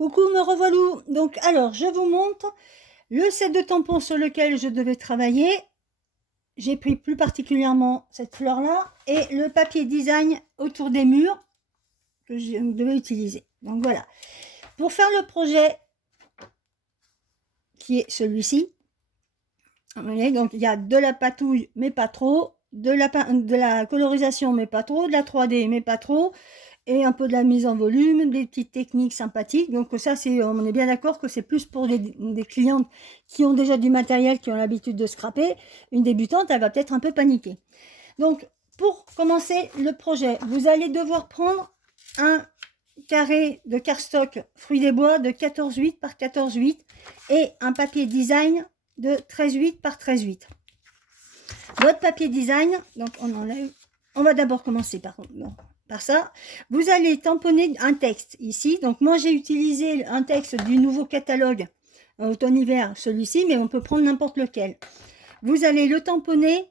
Coucou, me revoilà. Donc, alors, je vous montre le set de tampons sur lequel je devais travailler. J'ai pris plus particulièrement cette fleur-là et le papier design autour des murs que je devais utiliser. Donc, voilà. Pour faire le projet qui est celui-ci, donc il y a de la patouille, mais pas trop, de la colorisation, mais pas trop, de la 3D, mais pas trop, et un peu de la mise en volume, des petites techniques sympathiques. Donc ça, on est bien d'accord que c'est plus pour des clientes qui ont déjà du matériel, qui ont l'habitude de scraper. Une débutante, elle va peut-être un peu paniquer. Donc, pour commencer le projet, vous allez devoir prendre un carré de cardstock fruits des bois de 14,8 par 14,8 et un papier design de 13,8 par 13,8. Votre papier design, donc on enlève. On va d'abord commencer par ça. Vous allez tamponner un texte ici. Donc moi j'ai utilisé un texte du nouveau catalogue automne-hiver, celui-ci, mais on peut prendre n'importe lequel. Vous allez le tamponner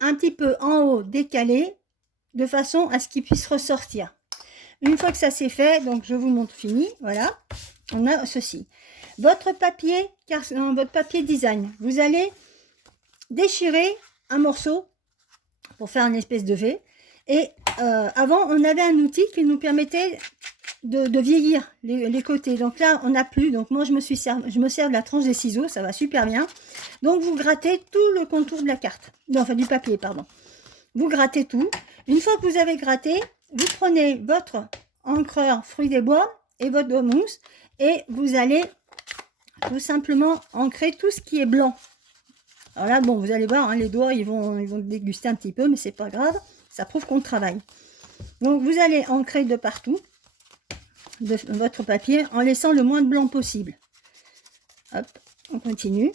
un petit peu en haut, décalé, de façon à ce qu'il puisse ressortir. Une fois que ça c'est fait, donc je vous montre fini, voilà, on a ceci. Votre papier design, vous allez déchirer un morceau pour faire une espèce de V. Et avant, on avait un outil qui nous permettait de vieillir les côtés. Donc là, on n'a plus. Donc moi, je me sers de la tranche des ciseaux, ça va super bien. Donc vous grattez tout le contour de la carte, non, enfin du papier, pardon. Vous grattez tout. Une fois que vous avez gratté, vous prenez votre encreur fruits des bois et votre gomme mousse et vous allez tout simplement ancrer tout ce qui est blanc. Alors là, bon, vous allez voir, hein, les doigts, ils vont déguster un petit peu, mais c'est pas grave. Ça prouve qu'on travaille. Donc, vous allez ancrer de partout de votre papier en laissant le moins de blanc possible. Hop, on continue.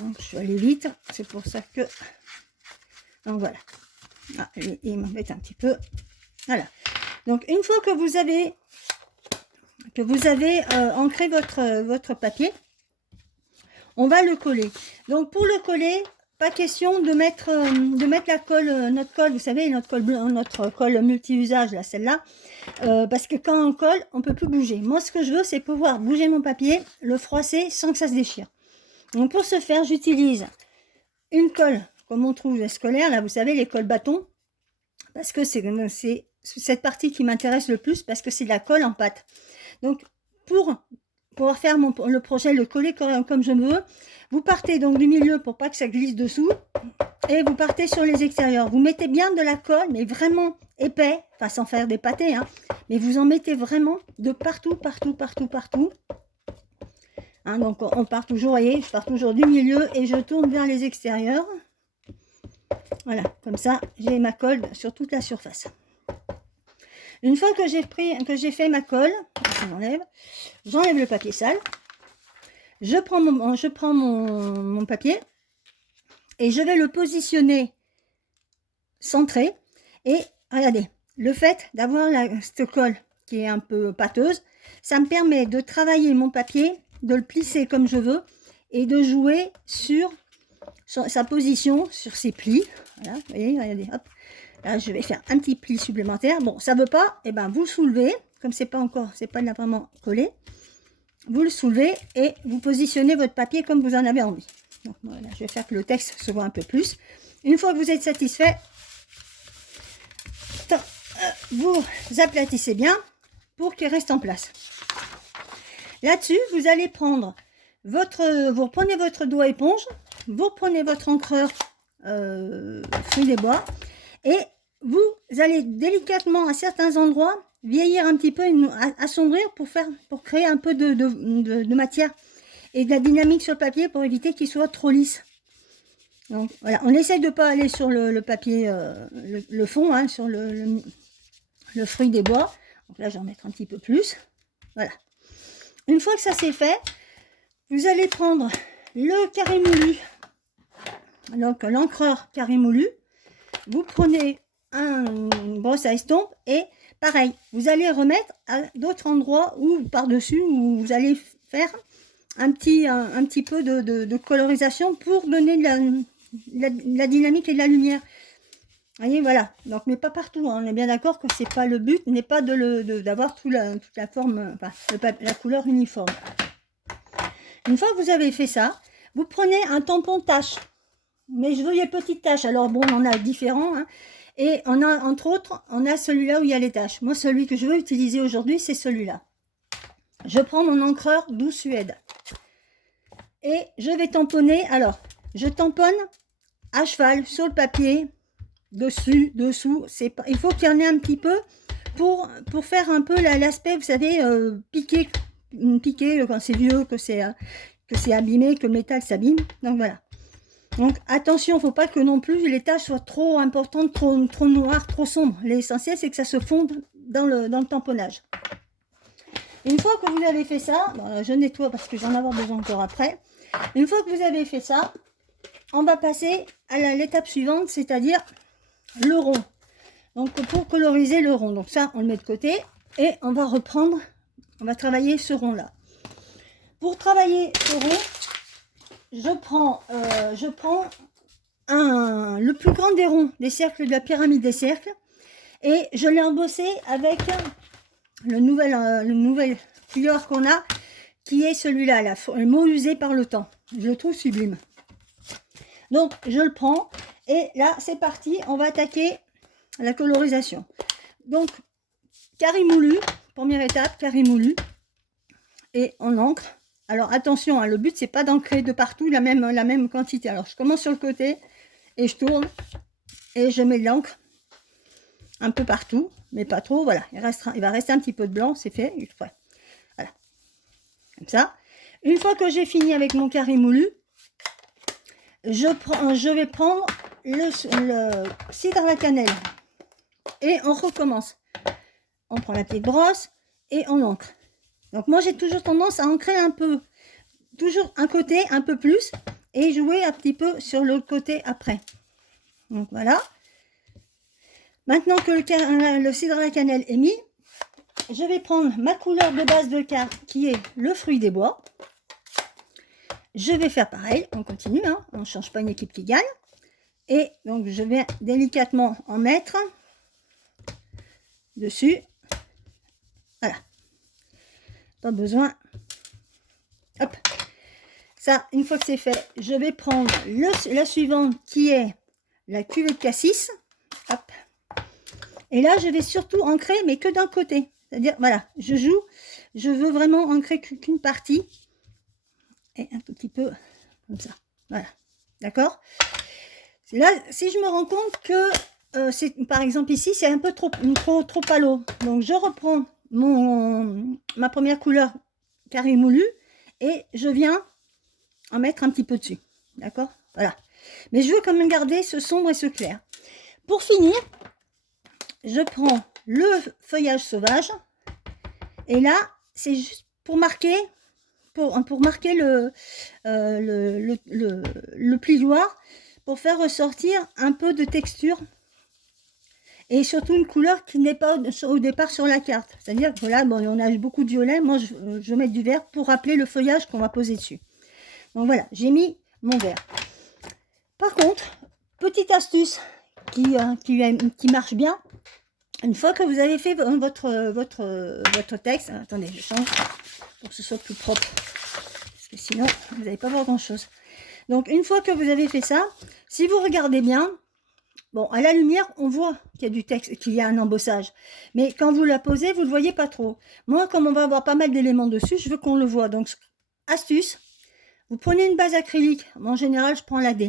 Donc, je vais aller vite. C'est pour ça que... Donc, voilà. Ah, il m'embête un petit peu. Voilà. Donc, une fois que vous avez ancré votre papier, on va le coller. Donc, pour le coller, pas question de mettre la colle, notre colle, vous savez, notre colle multi-usage, là, celle-là, parce que quand on colle, on peut plus bouger. Moi, ce que je veux, c'est pouvoir bouger mon papier, le froisser sans que ça se déchire. Donc, pour ce faire, j'utilise une colle, comme on trouve scolaire, là, vous savez, les colles bâtons, parce que c'est cette partie qui m'intéresse le plus, parce que c'est de la colle en pâte. Donc, pour pouvoir faire le projet, le coller comme je veux, vous partez donc du milieu pour pas que ça glisse dessous et vous partez sur les extérieurs. Vous mettez bien de la colle, mais vraiment épais, enfin sans faire des pâtés, hein, mais vous en mettez vraiment de partout, partout, partout, partout. Hein, donc on part toujours, vous voyez, je pars toujours du milieu et je tourne vers les extérieurs. Voilà, comme ça, j'ai ma colle sur toute la surface. Une fois que j'ai fait ma colle, j'enlève le papier sale, je prends mon papier et je vais le positionner centré. Et regardez, le fait d'avoir cette colle qui est un peu pâteuse, ça me permet de travailler mon papier, de le plisser comme je veux et de jouer sur sa position, sur ses plis. Voilà, vous voyez, regardez, hop. Là, je vais faire un petit pli supplémentaire. Bon, ça veut pas, et ben vous soulevez, comme c'est pas vraiment collé. Vous le soulevez et vous positionnez votre papier comme vous en avez envie. Donc voilà, je vais faire que le texte se voit un peu plus. Une fois que vous êtes satisfait, vous aplatissez bien pour qu'il reste en place. Là-dessus, vous allez prendre vous reprenez votre doigt éponge, vous prenez votre encreur fruits des bois et vous allez délicatement à certains endroits vieillir un petit peu, assombrir pour créer un peu de matière et de la dynamique sur le papier pour éviter qu'il soit trop lisse. Donc voilà, on essaye de ne pas aller sur le papier, le fond, hein, sur le fruit des bois. Donc là, je vais en mettre un petit peu plus. Voilà. Une fois que ça c'est fait, vous allez prendre le carré moulu, donc l'encreur carré moulu. Vous prenez une brosse à estompe et pareil, vous allez remettre à d'autres endroits ou par-dessus où vous allez faire un petit peu de colorisation pour donner de la dynamique et de la lumière. Vous voyez, voilà. Donc, mais pas partout, hein. On est bien d'accord que c'est pas le but, n'est pas d'avoir toute la forme, enfin, la couleur uniforme. Une fois que vous avez fait ça, vous prenez un tampon tache. Mais je veux les petites taches. Alors bon, on en a différents, hein. Et on a, entre autres, on a celui-là où il y a les taches. Moi, celui que je veux utiliser aujourd'hui, c'est celui-là. Je prends mon encreur Douce Suède. Et je vais tamponner. Alors, je tamponne à cheval, sur le papier, dessus, dessous. Il faut qu'il y en ait un petit peu pour faire un peu l'aspect, vous savez, piqué quand c'est vieux, que c'est abîmé, que le métal s'abîme. Donc voilà. Donc attention, il ne faut pas que non plus les taches soient trop importantes, trop noires, trop sombres. L'essentiel, c'est que ça se fonde dans le tamponnage. Une fois que vous avez fait ça, bon, je nettoie parce que j'en ai besoin encore après. Une fois que vous avez fait ça, on va passer à l'étape suivante, c'est-à-dire le rond. Donc pour coloriser le rond, donc ça on le met de côté et on va reprendre, on va travailler ce rond-là. Pour travailler ce rond, je prends le plus grand des ronds, des cercles de la pyramide des cercles, et je l'ai embossé avec le nouvel cuilleur qu'on a, qui est celui-là, le mot usé par le temps. Je le trouve sublime. Donc je le prends, et là c'est parti, on va attaquer la colorisation. Donc carré moulu, première étape, carré moulu, et on encre. Alors attention, hein, le but c'est pas d'ancrer de partout la même quantité. Alors je commence sur le côté et je tourne et je mets de l'encre un peu partout, mais pas trop. Voilà, il va rester un petit peu de blanc, c'est fait. Voilà, comme ça. Une fois que j'ai fini avec mon carré moulu, je vais prendre le cidre à la cannelle et on recommence. On prend la petite brosse et on encre. Donc moi j'ai toujours tendance à ancrer un peu, toujours un côté un peu plus et jouer un petit peu sur l'autre côté après. Donc voilà. Maintenant que le cidre à la cannelle est mis, je vais prendre ma couleur de base de carte qui est le fruit des bois. Je vais faire pareil, on continue, hein, on ne change pas une équipe qui gagne. Et donc je vais délicatement en mettre dessus. Voilà. Pas besoin. Hop. Ça, une fois que c'est fait, je vais prendre la suivante qui est la cuvée de cassis. Hop. Et là, je vais surtout ancrer, mais que d'un côté. C'est-à-dire, voilà, je veux vraiment ancrer qu'une partie. Et un tout petit peu comme ça. Voilà. D'accord? Là, si je me rends compte que, par exemple ici, c'est un peu trop palo. Donc, je reprends ma première couleur carré moulu et je viens en mettre un petit peu dessus. D'accord? Voilà. Mais je veux quand même garder ce sombre et ce clair. Pour finir, je prends le feuillage sauvage et là, c'est juste pour marquer, le plioir, pour faire ressortir un peu de texture et surtout une couleur qui n'est pas au départ sur la carte. C'est-à-dire que là, bon, on a beaucoup de violet, moi je vais mettre du vert pour rappeler le feuillage qu'on va poser dessus. Donc voilà, j'ai mis mon vert. Par contre, petite astuce qui marche bien, une fois que vous avez fait votre texte, attendez, je change pour que ce soit plus propre, parce que sinon vous n'allez pas voir grand chose. Donc une fois que vous avez fait ça, si vous regardez bien, bon, à la lumière on voit qu'il y a du texte, qu'il y a un embossage, mais quand vous la posez, vous ne le voyez pas trop. Moi, comme on va avoir pas mal d'éléments dessus, je veux qu'on le voit. Donc astuce, vous prenez une base acrylique, en général je prends la D.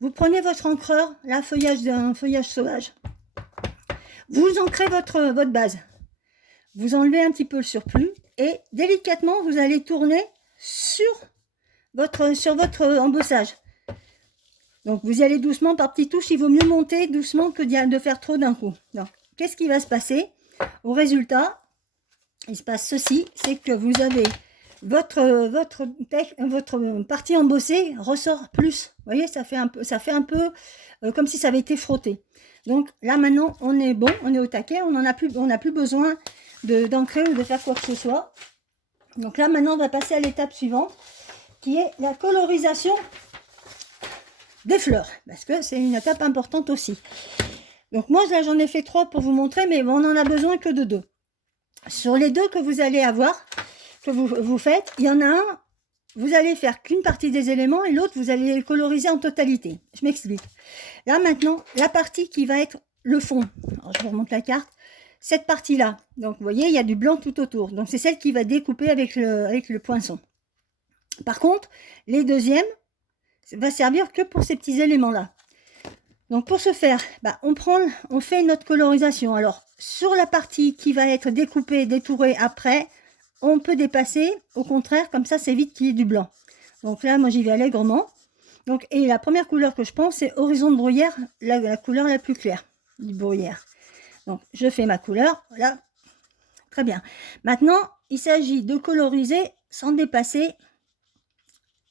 Vous prenez votre encreur, un feuillage sauvage. Vous ancrez votre base. Vous enlevez un petit peu le surplus et délicatement, vous allez tourner sur votre embossage. Donc, vous y allez doucement par petites touches. Il vaut mieux monter doucement que de faire trop d'un coup. Donc, qu'est-ce qui va se passer? Au résultat, il se passe ceci, c'est que vous avez votre partie embossée ressort plus. Vous voyez, ça fait un peu comme si ça avait été frotté. Donc là maintenant on est bon, on est au taquet, on n'a plus besoin d'ancrer ou de faire quoi que ce soit. Donc là maintenant on va passer à l'étape suivante qui est la colorisation des fleurs, parce que c'est une étape importante aussi. Donc moi, là, j'en ai fait 3 pour vous montrer, mais on n'en a besoin que de 2. Sur les 2 que vous allez avoir, que vous faites, il y en a un, vous allez faire qu'une partie des éléments et l'autre, vous allez les coloriser en totalité. Je m'explique. Là, maintenant, la partie qui va être le fond. Alors, je vous remonte la carte. Cette partie-là. Donc, vous voyez, il y a du blanc tout autour. Donc, c'est celle qui va découper avec le poinçon. Par contre, les deuxièmes, ça va servir que pour ces petits éléments-là. Donc, pour ce faire, on fait notre colorisation. Alors, sur la partie qui va être découpée, détourée après, on peut dépasser, au contraire, comme ça, c'est vite qu'il y ait du blanc. Donc là, moi, j'y vais allègrement. Donc, et la première couleur que je prends, c'est Horizon de bruyère, la couleur la plus claire du bruyère. Donc, je fais ma couleur, voilà. Très bien. Maintenant, il s'agit de coloriser sans dépasser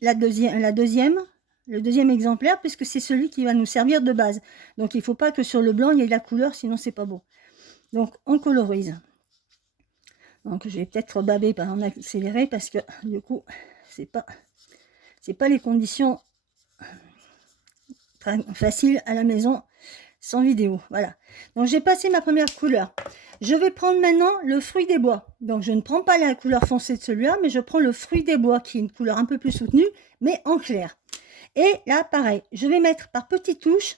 le deuxième exemplaire, puisque c'est celui qui va nous servir de base. Donc, il ne faut pas que sur le blanc, il y ait de la couleur, sinon, c'est pas beau. Donc, on colorise. Donc, je vais peut-être baber par en accéléré parce que du coup, c'est pas les conditions très faciles à la maison sans vidéo. Voilà. Donc, j'ai passé ma première couleur. Je vais prendre maintenant le fruit des bois. Donc, je ne prends pas la couleur foncée de celui-là, mais je prends le fruit des bois qui est une couleur un peu plus soutenue, mais en clair. Et là, pareil, je vais mettre par petites touches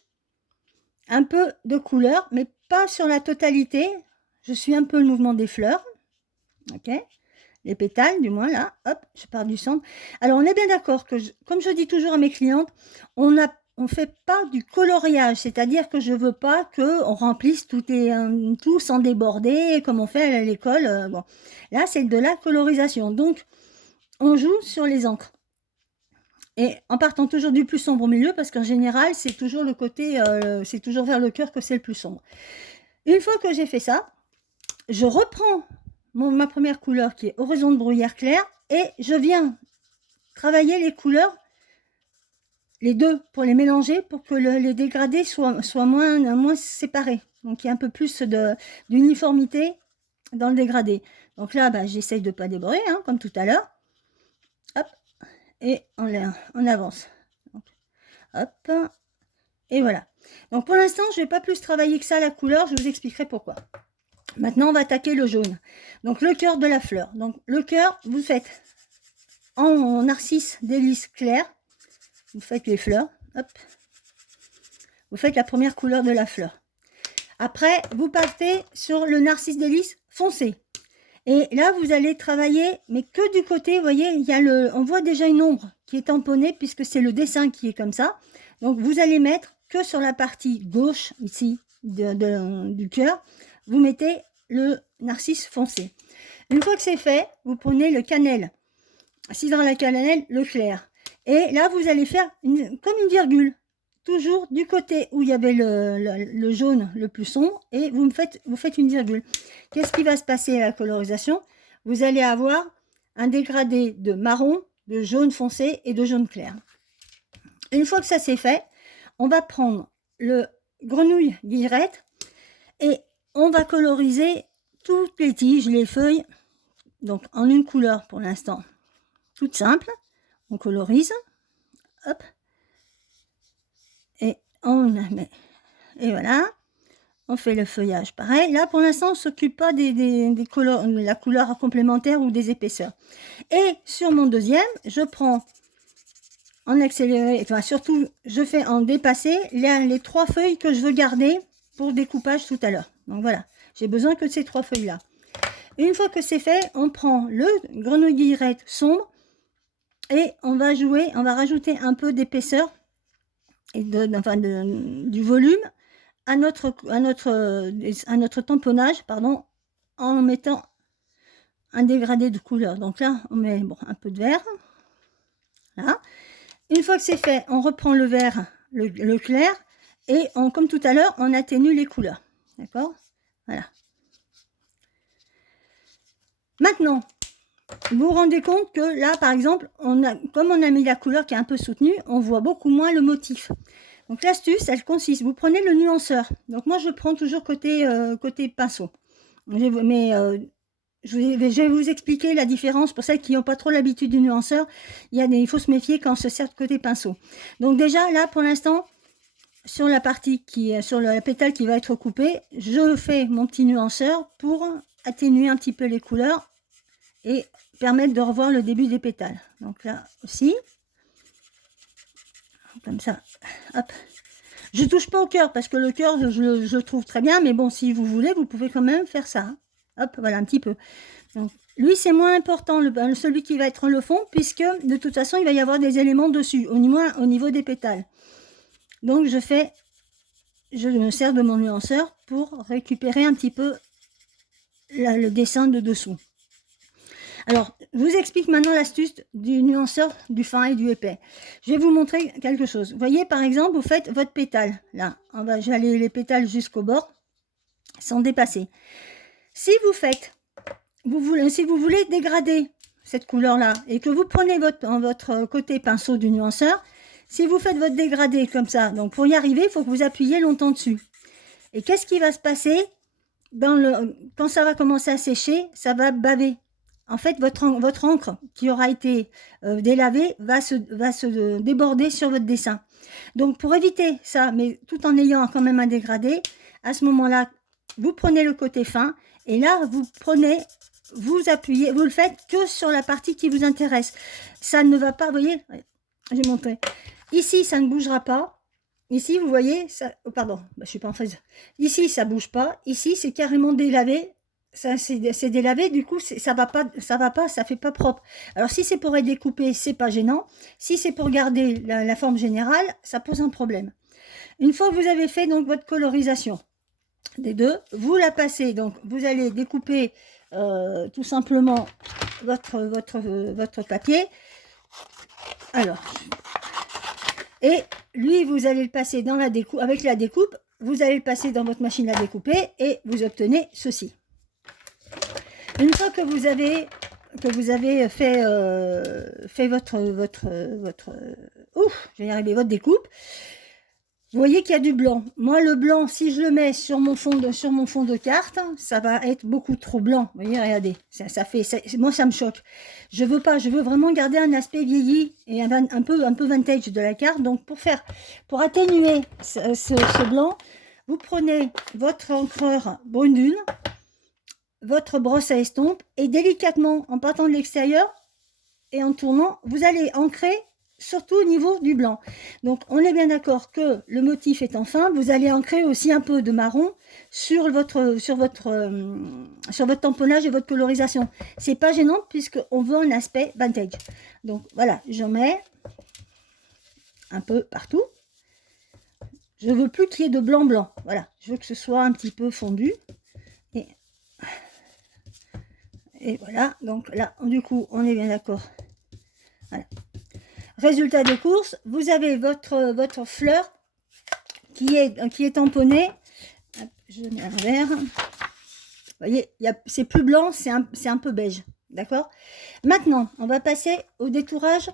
un peu de couleur, mais pas sur la totalité. Je suis un peu le mouvement des fleurs. Ok, les pétales du moins là, hop, je pars du centre. Alors on est bien d'accord que, comme je dis toujours à mes clientes, on fait pas du coloriage, c'est-à-dire que je veux pas que on remplisse tout sans déborder comme on fait à l'école. Bon, là c'est de la colorisation, donc on joue sur les encres et en partant toujours du plus sombre au milieu parce qu'en général c'est toujours le côté, c'est toujours vers le cœur que c'est le plus sombre. Une fois que j'ai fait ça, je reprends ma première couleur qui est Horizon de bruyère clair et je viens travailler les couleurs, les deux, pour les mélanger pour que les dégradés soient moins séparés. Donc il y a un peu plus d'uniformité dans le dégradé. Donc là, j'essaye de ne pas déborder, hein, comme tout à l'heure. Hop, et on avance. Donc, hop, et voilà. Donc pour l'instant, je ne vais pas plus travailler que ça la couleur, je vous expliquerai pourquoi. Maintenant, on va attaquer le jaune. Donc, le cœur de la fleur. Donc, le cœur, vous faites en narcisse délice clair. Vous faites les fleurs. Hop. Vous faites la première couleur de la fleur. Après, vous partez sur le narcisse délice foncé. Et là, vous allez travailler, mais que du côté, vous voyez, on voit déjà une ombre qui est tamponnée puisque c'est le dessin qui est comme ça. Donc, vous allez mettre que sur la partie gauche, ici, du cœur, vous mettez le narcisse foncé. Une fois que c'est fait, vous prenez le cannelle. Si dans la cannelle, le clair. Et là, vous allez faire comme une virgule. Toujours du côté où il y avait le jaune le plus sombre. Et vous faites une virgule. Qu'est-ce qui va se passer à la colorisation? Vous allez avoir un dégradé de marron, de jaune foncé et de jaune clair. Une fois que ça c'est fait, on va prendre le grenouille guillerette et on va coloriser toutes les tiges, les feuilles, donc en une couleur pour l'instant, toute simple. On colorise, hop, et on la met. Et voilà, on fait le feuillage pareil. Là, pour l'instant, on ne s'occupe pas de la couleur complémentaire ou des épaisseurs. Et sur mon deuxième, je prends en accéléré, enfin surtout, je fais en dépassé les 3 feuilles que je veux garder pour découpage tout à l'heure. Donc voilà. J'ai besoin que de ces 3 feuilles-là. Une fois que c'est fait, on prend le grenouille guillerette sombre et on va rajouter un peu d'épaisseur et du volume à notre tamponnage, pardon, en mettant un dégradé de couleur. Donc là, on met un peu de vert. Là. Une fois que c'est fait, on reprend le vert, le clair, et comme tout à l'heure, on atténue les couleurs. D'accord? Voilà. Maintenant, vous vous rendez compte que là, par exemple, comme on a mis la couleur qui est un peu soutenue, on voit beaucoup moins le motif. Donc l'astuce, elle consiste, vous prenez le nuanceur. Donc moi, je prends toujours côté pinceau. Mais je vais vous expliquer la différence pour celles qui n'ont pas trop l'habitude du nuanceur. Il faut se méfier quand on se sert de côté pinceau. Donc déjà, là, pour l'instant, sur la partie qui est sur la pétale qui va être coupée, je fais mon petit nuanceur pour atténuer un petit peu les couleurs et permettre de revoir le début des pétales. Donc là aussi, comme ça, hop. Je touche pas au cœur parce que le cœur, je le trouve très bien, mais bon, si vous voulez, vous pouvez quand même faire ça. Hop, voilà, un petit peu. Donc, lui, c'est moins important, celui qui va être le fond, puisque de toute façon, il va y avoir des éléments dessus, au niveau des pétales. Donc, je me sers de mon nuanceur pour récupérer un petit peu le dessin de dessous. Alors, je vous explique maintenant l'astuce du nuanceur du fin et du épais. Je vais vous montrer quelque chose. Vous voyez, par exemple, vous faites votre pétale. Là, j'allais les pétales jusqu'au bord, sans dépasser. Si vous faites, si vous voulez dégrader cette couleur-là, et que vous prenez votre côté pinceau du nuanceur, si vous faites votre dégradé comme ça, donc pour y arriver, il faut que vous appuyiez longtemps dessus. Et qu'est-ce qui va se passer quand ça va commencer à sécher, ça va baver. En fait, votre encre qui aura été délavée va se déborder sur votre dessin. Donc, pour éviter ça, mais tout en ayant quand même un dégradé, à ce moment-là, vous prenez le côté fin et là, vous appuyez, vous le faites que sur la partie qui vous intéresse. Ça ne va pas, vous voyez, j'ai montré. Ici, ça ne bougera pas. Ici, vous voyez, ça, oh, pardon, je suis pas en phase. Ici, ça bouge pas. Ici, c'est carrément délavé. Ça, c'est délavé. Du coup, ça va pas, ça fait pas propre. Alors, si c'est pour être découpé, c'est pas gênant. Si c'est pour garder la forme générale, ça pose un problème. Une fois que vous avez fait donc votre colorisation des deux, vous la passez. Donc, vous allez découper tout simplement votre papier. Alors. Et lui, vous allez le passer dans la découpe, avec la découpe, vous allez le passer dans votre machine à découper et vous obtenez ceci. Une fois que vous avez fait votre découpe, vous voyez qu'il y a du blanc. Moi, le blanc, si je le mets sur mon fond de carte, ça va être beaucoup trop blanc. Vous voyez, regardez, moi, ça me choque. Je veux vraiment garder un aspect vieilli et un peu vintage de la carte. Donc, pour atténuer ce blanc, vous prenez votre encreur brune, votre brosse à estompe et délicatement, en partant de l'extérieur et en tournant, vous allez ancrer surtout au niveau du blanc. Donc, on est bien d'accord que le motif étant fin, vous allez ancrer aussi un peu de marron sur votre tamponnage et votre colorisation. C'est pas gênant puisqu'on veut un aspect vintage. Donc, voilà, j'en mets un peu partout. Je veux plus qu'il y ait de blanc. Voilà, je veux que ce soit un petit peu fondu. Et voilà, donc là, du coup, on est bien d'accord. Voilà. Résultat des courses, vous avez votre fleur qui est tamponnée. Je mets un vert. Vous voyez, c'est plus blanc, c'est un peu beige. D'accord? Maintenant, on va passer au détourage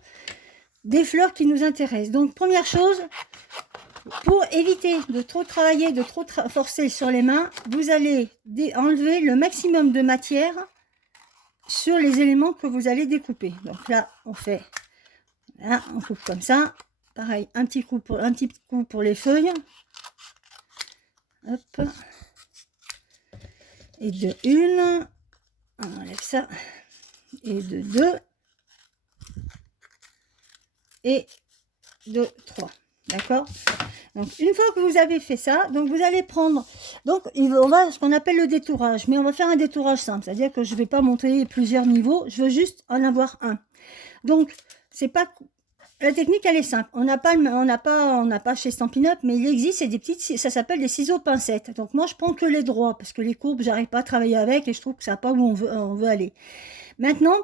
des fleurs qui nous intéressent. Donc, première chose, pour éviter de trop travailler, de trop forcer sur les mains, vous allez enlever le maximum de matière sur les éléments que vous allez découper. Donc là, on fait... Là, on coupe comme ça. Pareil, un petit coup pour les feuilles. Hop. Et de une. On enlève ça. Et de deux. Et de trois. D'accord? Donc, une fois que vous avez fait ça, donc vous allez prendre... Donc, on va ce qu'on appelle le détourage. Mais on va faire un détourage simple. C'est-à-dire que je ne vais pas montrer plusieurs niveaux. Je veux juste en avoir un. Donc, c'est pas... La technique, elle est simple. On n'a pas chez Stampin' Up, mais il existe, c'est des petites, ça s'appelle des ciseaux pincettes. Donc moi, je prends que les droits parce que les courbes, j'arrive pas à travailler avec et je trouve que ça n'a pas où on veut aller. Maintenant,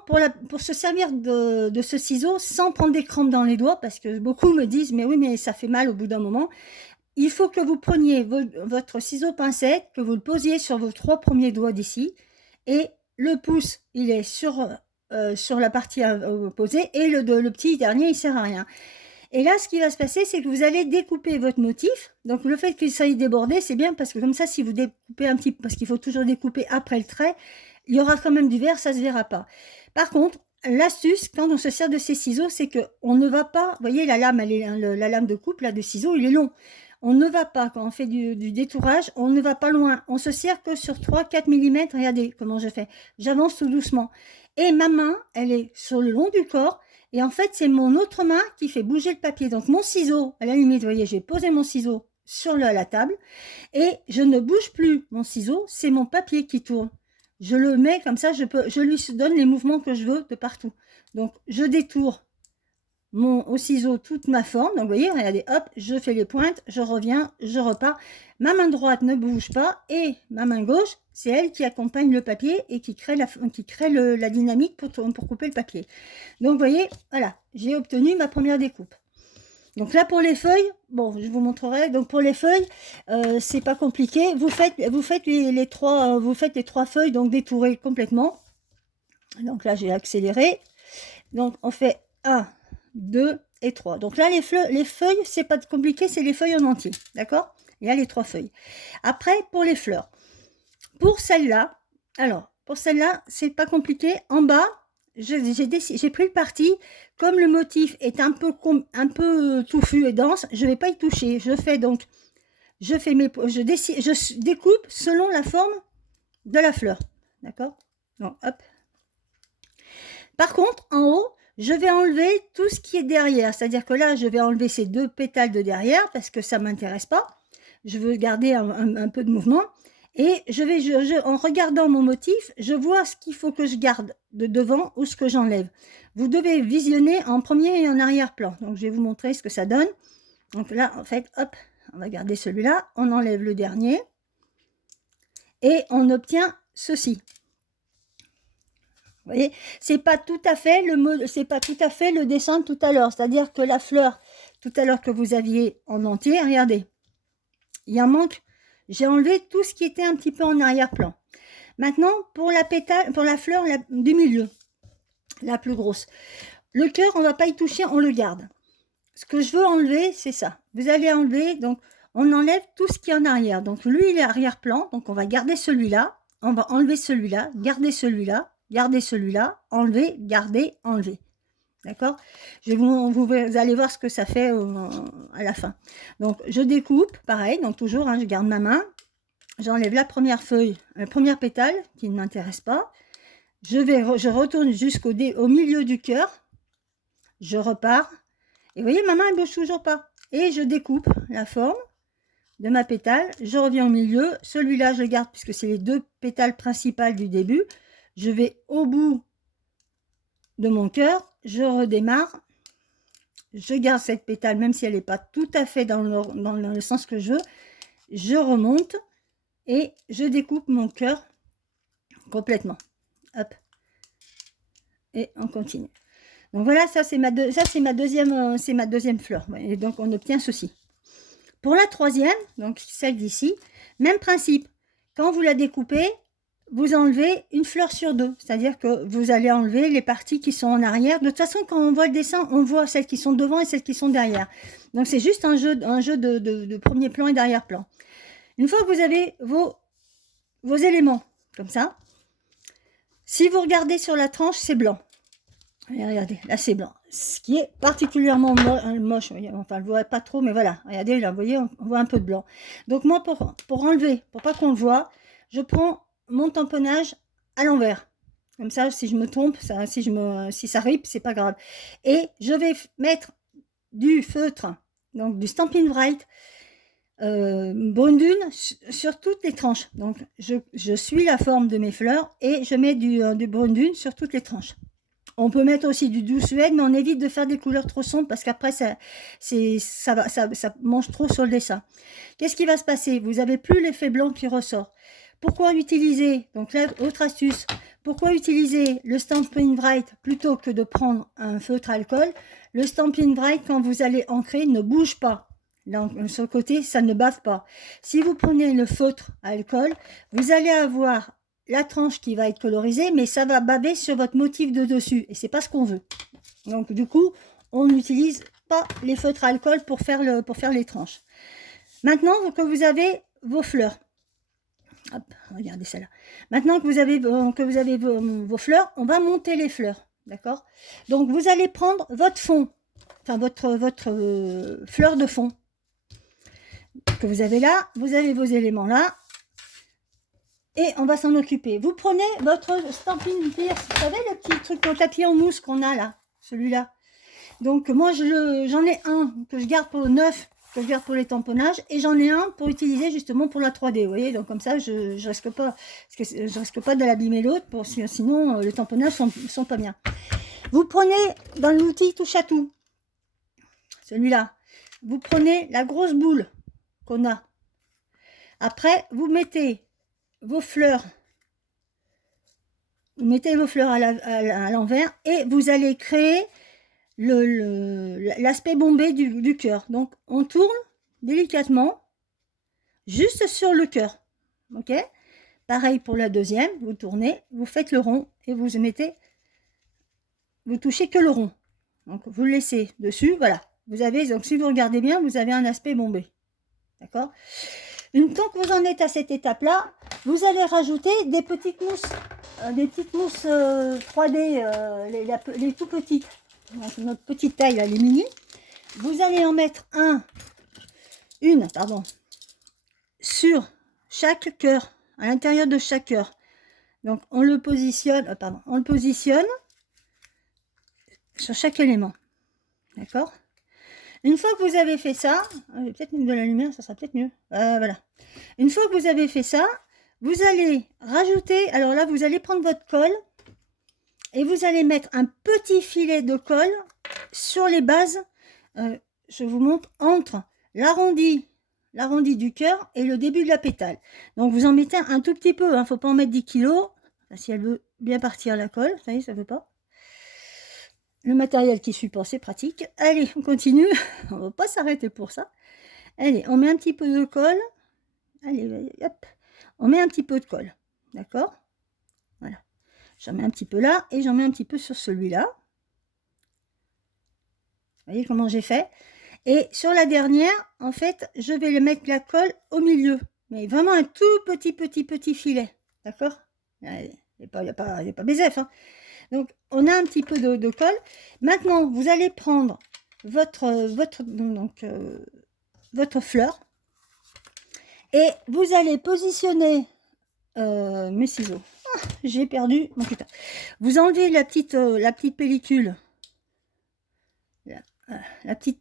pour se servir de ce ciseau sans prendre des crampes dans les doigts, parce que beaucoup me disent, mais oui, mais ça fait mal au bout d'un moment. Il faut que vous preniez votre ciseau pincette, que vous le posiez sur vos 3 premiers doigts d'ici, et le pouce, il est sur la partie opposée, et le petit dernier, il sert à rien. Et là, ce qui va se passer, c'est que vous allez découper votre motif. Donc, le fait qu'il soit débordé, c'est bien, parce que comme ça, si vous découpez un petit peu, parce qu'il faut toujours découper après le trait, il y aura quand même du vert, ça ne se verra pas. Par contre, l'astuce, quand on se sert de ces ciseaux, c'est qu'on ne va pas... Vous voyez, la lame, la lame de coupe, là, de ciseaux, il est long. on ne va pas, quand on fait du détourage, on ne va pas loin. On se sert que sur 3-4 mm. Regardez comment je fais. J'avance tout doucement. Et ma main, elle est sur le long du corps. Et en fait, c'est mon autre main qui fait bouger le papier. Donc mon ciseau, à la limite, vous voyez, j'ai posé mon ciseau sur la table. Et je ne bouge plus mon ciseau, c'est mon papier qui tourne. Je le mets comme ça, je lui donne les mouvements que je veux de partout. Donc je détourne au ciseau toute ma forme. Donc vous voyez, regardez, hop, je fais les pointes, je reviens, je repars. Ma main droite ne bouge pas et ma main gauche, c'est elle qui accompagne le papier et qui crée la dynamique pour couper le papier. Donc vous voyez, voilà, j'ai obtenu ma première découpe. Donc là pour les feuilles, bon, je vous montrerai. Donc pour les feuilles, c'est pas compliqué. Vous faites les trois feuilles, donc détourées complètement. Donc là j'ai accéléré. Donc on fait 1, 2 et 3. Donc là les feuilles, c'est pas compliqué, c'est les feuilles en entier, d'accord? Il y a les 3 feuilles. Après pour les fleurs, pour celle-là, alors pour celle-là c'est pas compliqué. En bas, j'ai pris le parti, comme le motif est un peu touffu et dense, je ne vais pas y toucher. Je découpe selon la forme de la fleur, d'accord? Donc hop. Par contre, en haut, je vais enlever tout ce qui est derrière, c'est-à-dire que là, je vais enlever ces 2 pétales de derrière parce que ça m'intéresse pas. Je veux garder un peu de mouvement. Et en regardant mon motif, je vois ce qu'il faut que je garde de devant ou ce que j'enlève. Vous devez visionner en premier et en arrière-plan. Donc, je vais vous montrer ce que ça donne. Donc là, en fait, hop, on va garder celui-là. On enlève le dernier. Et on obtient ceci. Vous voyez, c'est pas tout à fait le dessin de tout à l'heure. C'est-à-dire que la fleur, tout à l'heure que vous aviez en entier, regardez, il y en manque. J'ai enlevé tout ce qui était un petit peu en arrière-plan. Maintenant, pour la fleur du milieu, la plus grosse. Le cœur, on ne va pas y toucher, on le garde. Ce que je veux enlever, c'est ça. Vous allez enlever, donc on enlève tout ce qui est en arrière. Donc lui, il est arrière-plan, donc on va garder celui-là. On va enlever celui-là, garder celui-là, enlever, garder, enlever. D'accord? Vous allez voir ce que ça fait à la fin. Donc, je découpe, pareil, donc toujours, je garde ma main. J'enlève la première feuille, la première pétale, qui ne m'intéresse pas. Je retourne au milieu du cœur. Je repars. Et vous voyez, ma main ne bouge toujours pas. Et je découpe la forme de ma pétale. Je reviens au milieu. Celui-là, je le garde puisque c'est les 2 pétales principales du début. Je vais au bout de mon cœur. Je redémarre, je garde cette pétale, même si elle n'est pas tout à fait dans le sens que je veux, je remonte et je découpe mon cœur complètement. Hop. Et on continue. Donc voilà, ça c'est ma deuxième fleur. Et donc on obtient ceci. Pour la troisième, donc celle d'ici, même principe. Quand vous la découpez, vous enlevez une fleur sur 2, c'est-à-dire que vous allez enlever les parties qui sont en arrière. De toute façon, quand on voit le dessin, on voit celles qui sont devant et celles qui sont derrière. Donc, c'est juste un jeu de premier plan et d'arrière-plan. Une fois que vous avez vos éléments, comme ça, si vous regardez sur la tranche, c'est blanc. Allez, regardez, là, c'est blanc. Ce qui est particulièrement moche. Enfin, je ne vois pas trop, mais voilà. Regardez, là, vous voyez, on voit un peu de blanc. Donc, moi, pour enlever, pour pas qu'on le voit, je prends mon tamponnage à l'envers. Comme ça, si je me trompe, si ça rip, c'est pas grave. Et je vais mettre du feutre, donc du Stampin' Write brune dune sur toutes les tranches. Donc, je suis la forme de mes fleurs et je mets du brune dune sur toutes les tranches. On peut mettre aussi du doux suède, mais on évite de faire des couleurs trop sombres parce qu'après, ça mange trop sur le dessin. Qu'est-ce qui va se passer? Vous n'avez plus l'effet blanc qui ressort. Pourquoi utiliser, donc là, autre astuce, pourquoi utiliser le Stampin' Write plutôt que de prendre un feutre alcool? Le Stampin' Write, quand vous allez ancrer, ne bouge pas. Là, sur le côté, ça ne bave pas. Si vous prenez le feutre à alcool, vous allez avoir la tranche qui va être colorisée, mais ça va baver sur votre motif de dessus. Et c'est pas ce qu'on veut. Donc, du coup, on n'utilise pas les feutres à alcool pour faire les tranches. Maintenant que vous avez vos fleurs, hop, regardez celle-là. Maintenant que vous avez vos fleurs, on va monter les fleurs, d'accord? Donc, vous allez prendre votre fond, enfin votre fleur de fond. que vous avez là, vous avez vos éléments là, et on va s'en occuper. Vous prenez votre Stampin' Pierce, vous savez le petit truc en tapis en mousse qu'on a là, celui-là. Donc moi j'en ai un que je garde pour neuf, que je garde pour les tamponnages, et j'en ai un pour utiliser justement pour la 3D, vous voyez. Donc comme ça je risque pas, parce que je risque pas de l'abîmer l'autre, sinon les tamponnages sont pas bien. Vous prenez dans l'outil touche à tout, celui-là, vous prenez la grosse boule qu'on a. Après vous mettez vos fleurs, à l'envers, et vous allez créer l'aspect bombé du cœur. Donc on tourne délicatement juste sur le cœur, ok. Pareil pour la deuxième, vous tournez, vous faites le rond et vous mettez, vous touchez que le rond, donc vous le laissez dessus, voilà. Vous avez, donc si vous regardez bien, vous avez un aspect bombé, d'accord. Une fois que vous en êtes à cette étape là, vous allez rajouter des petites mousses 3D, les tout petites. Donc, notre petite taille, là, les mini. Vous allez en mettre une sur chaque cœur, à l'intérieur de chaque cœur. Donc on le positionne, sur chaque élément. D'accord. Une fois que vous avez fait ça, je vais peut-être mettre de la lumière, ça sera peut-être mieux. Voilà. Une fois que vous avez fait ça, vous allez rajouter, alors là vous allez prendre votre colle, et vous allez mettre un petit filet de colle sur les bases, je vous montre, entre l'arrondi du cœur et le début de la pétale. Donc vous en mettez un tout petit peu, hein, faut pas en mettre 10 kilos, si elle veut bien partir la colle, ça y est, ça veut pas. Le matériel qui suit pas, c'est pratique. Allez, on continue, on va pas s'arrêter pour ça. Allez, on met un petit peu de colle, allez, hop, on met un petit peu de colle, d'accord. Voilà. J'en mets un petit peu là et j'en mets un petit peu sur celui-là. Vous voyez comment j'ai fait. Et sur la dernière, en fait, je vais mettre la colle au milieu. Mais vraiment un tout petit filet. D'accord. Il n'y a pas BZF. Hein. Donc, on a un petit peu de colle. Maintenant, vous allez prendre votre fleur. Et vous allez positionner mes ciseaux. J'ai perdu mon putain. Vous enlevez la petite pellicule.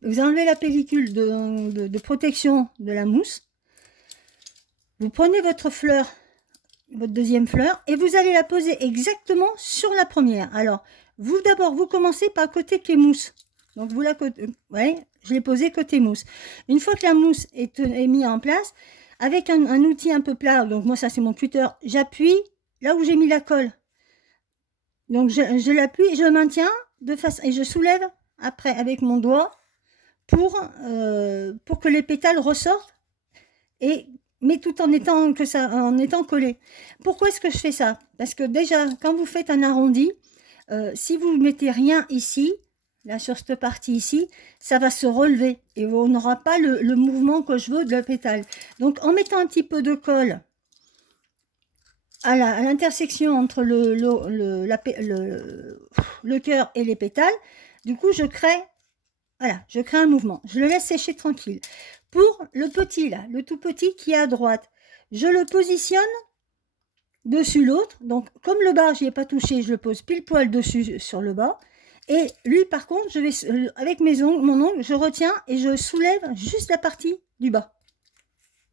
Vous enlevez la pellicule de protection de la mousse. Vous prenez votre fleur, votre deuxième fleur, et vous allez la poser exactement sur la première. Alors, vous d'abord, vous commencez par le côté qui est mousse. Donc, je l'ai posé côté mousse. Une fois que la mousse est mise en place, avec un outil un peu plat, donc moi ça c'est mon cutter, j'appuie là où j'ai mis la colle. Donc je l'appuie, je le maintiens de face et je soulève après avec mon doigt pour que les pétales ressortent, mais tout en étant collé. Pourquoi est-ce que je fais ça? Parce que déjà quand vous faites un arrondi, si vous ne mettez rien ici, là sur cette partie ici, ça va se relever et on n'aura pas le mouvement que je veux de la pétale. Donc en mettant un petit peu de colle à l'intersection entre le cœur et les pétales, du coup je crée un mouvement. Je le laisse sécher tranquille. Pour le petit là, le tout petit qui est à droite, je le positionne dessus l'autre. Donc comme le bas j'y ai pas touché, je le pose pile poil dessus sur le bas. Et lui, par contre, je vais avec mon ongle, je retiens et je soulève juste la partie du bas.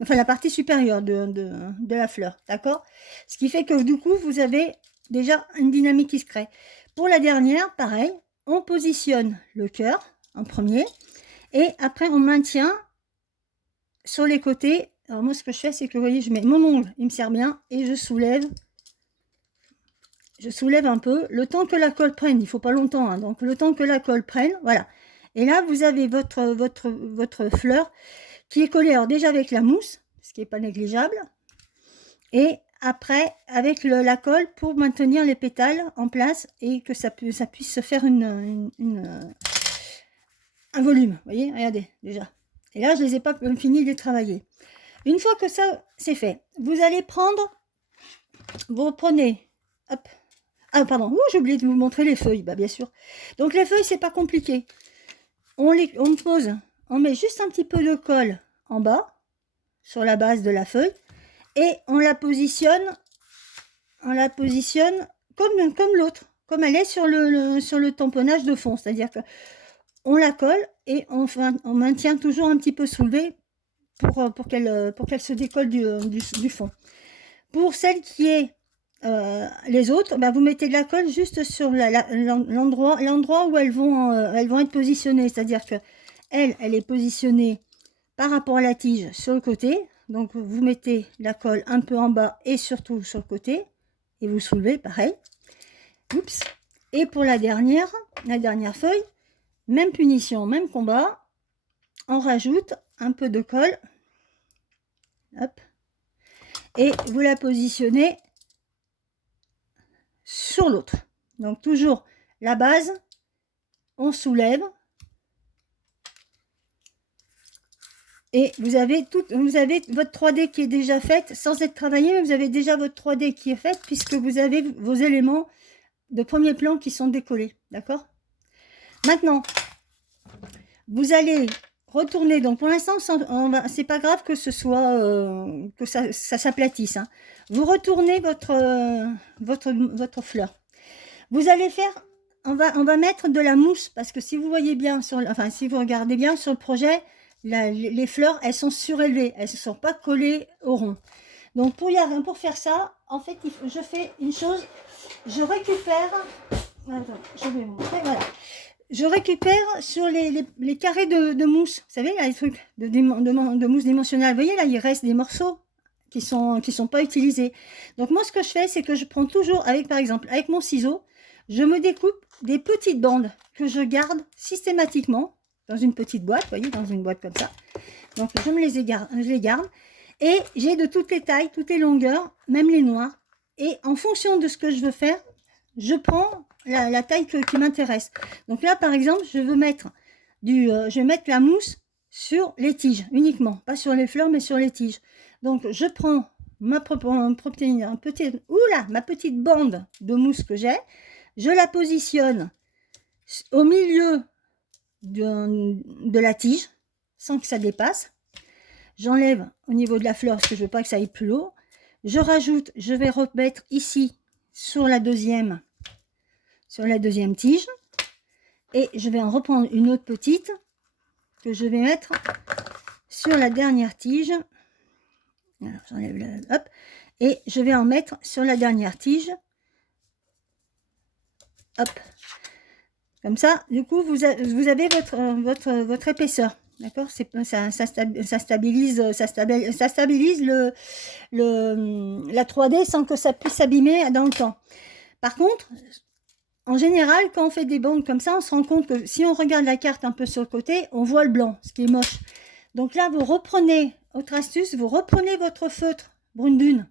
Enfin, la partie supérieure de la fleur, d'accord? Ce qui fait que du coup, vous avez déjà une dynamique qui se crée. Pour la dernière, pareil, on positionne le cœur en premier et après, on maintient sur les côtés. Alors moi, ce que je fais, c'est que, vous voyez, je mets mon ongle, il me sert bien, et je soulève un peu, le temps que la colle prenne, il ne faut pas longtemps, hein, donc le temps que la colle prenne, voilà. Et là, vous avez votre fleur qui est collée, alors déjà avec la mousse, ce qui n'est pas négligeable, et après avec la colle pour maintenir les pétales en place et que ça puisse se faire un volume, vous voyez, regardez, déjà. Et là, je ne les ai pas fini de les travailler. Une fois que ça, c'est fait, vous allez vous prenez, hop, ah pardon, j'ai oublié de vous montrer les feuilles, bah bien sûr. Donc les feuilles, c'est pas compliqué. On pose, on met juste un petit peu de colle en bas, sur la base de la feuille et on la positionne comme l'autre, comme elle est sur le tamponnage de fond, c'est-à-dire que on la colle et on maintient toujours un petit peu soulevé pour qu'elle se décolle du fond. Pour celle qui est les autres, ben vous mettez de la colle juste sur l'endroit où elles vont être positionnées, c'est-à-dire que elle est positionnée par rapport à la tige sur le côté, donc vous mettez la colle un peu en bas et surtout sur le côté, et vous soulevez pareil. Oups. Et pour la dernière feuille, même punition, même combat, on rajoute un peu de colle, hop, et vous la positionnez sur l'autre. Donc toujours la base, on soulève, et vous avez votre 3D qui est déjà faite, sans être travaillée, mais vous avez déjà votre 3D qui est faite, puisque vous avez vos éléments de premier plan qui sont décollés, d'accord? Maintenant, vous allez retourner, donc pour l'instant, c'est pas grave que ce soit, que ça s'aplatisse, hein. Vous retournez votre fleur. Vous allez faire, on va mettre de la mousse, parce que si vous voyez bien, si vous regardez bien sur le projet, les fleurs, elles sont surélevées, elles ne sont pas collées au rond. Donc pour faire ça, en fait, je fais une chose, je récupère, attends, je vais vous montrer, voilà. Je récupère sur les carrés de mousse, vous savez, là, les trucs de mousse dimensionnelle, vous voyez là, il reste des morceaux qui sont pas utilisés. Donc moi, ce que je fais, c'est que je prends toujours, par exemple, avec mon ciseau, je me découpe des petites bandes que je garde systématiquement dans une petite boîte, vous voyez, dans une boîte comme ça. Donc je les garde, et j'ai de toutes les tailles, toutes les longueurs, même les noirs. Et en fonction de ce que je veux faire, je prends la taille qui m'intéresse. Donc là, par exemple, je veux mettre je vais mettre la mousse sur les tiges uniquement, pas sur les fleurs, mais sur les tiges. Donc je prends ma petite bande de mousse que j'ai, je la positionne au milieu de la tige, sans que ça dépasse. J'enlève au niveau de la fleur, parce que je veux pas que ça aille plus haut. Je rajoute, je vais remettre ici sur la deuxième tige, et je vais en reprendre une autre petite que je vais mettre sur la dernière tige. Alors j'enlève hop, et je vais en mettre sur la dernière tige, hop, comme ça. Du coup, vous avez votre épaisseur, d'accord? Ça stabilise la 3D sans que ça puisse s'abîmer dans le temps. Par contre, en général, quand on fait des bandes comme ça, on se rend compte que si on regarde la carte un peu sur le côté, on voit le blanc, ce qui est moche. Donc là, vous reprenez, autre astuce, vous reprenez votre feutre brune dune,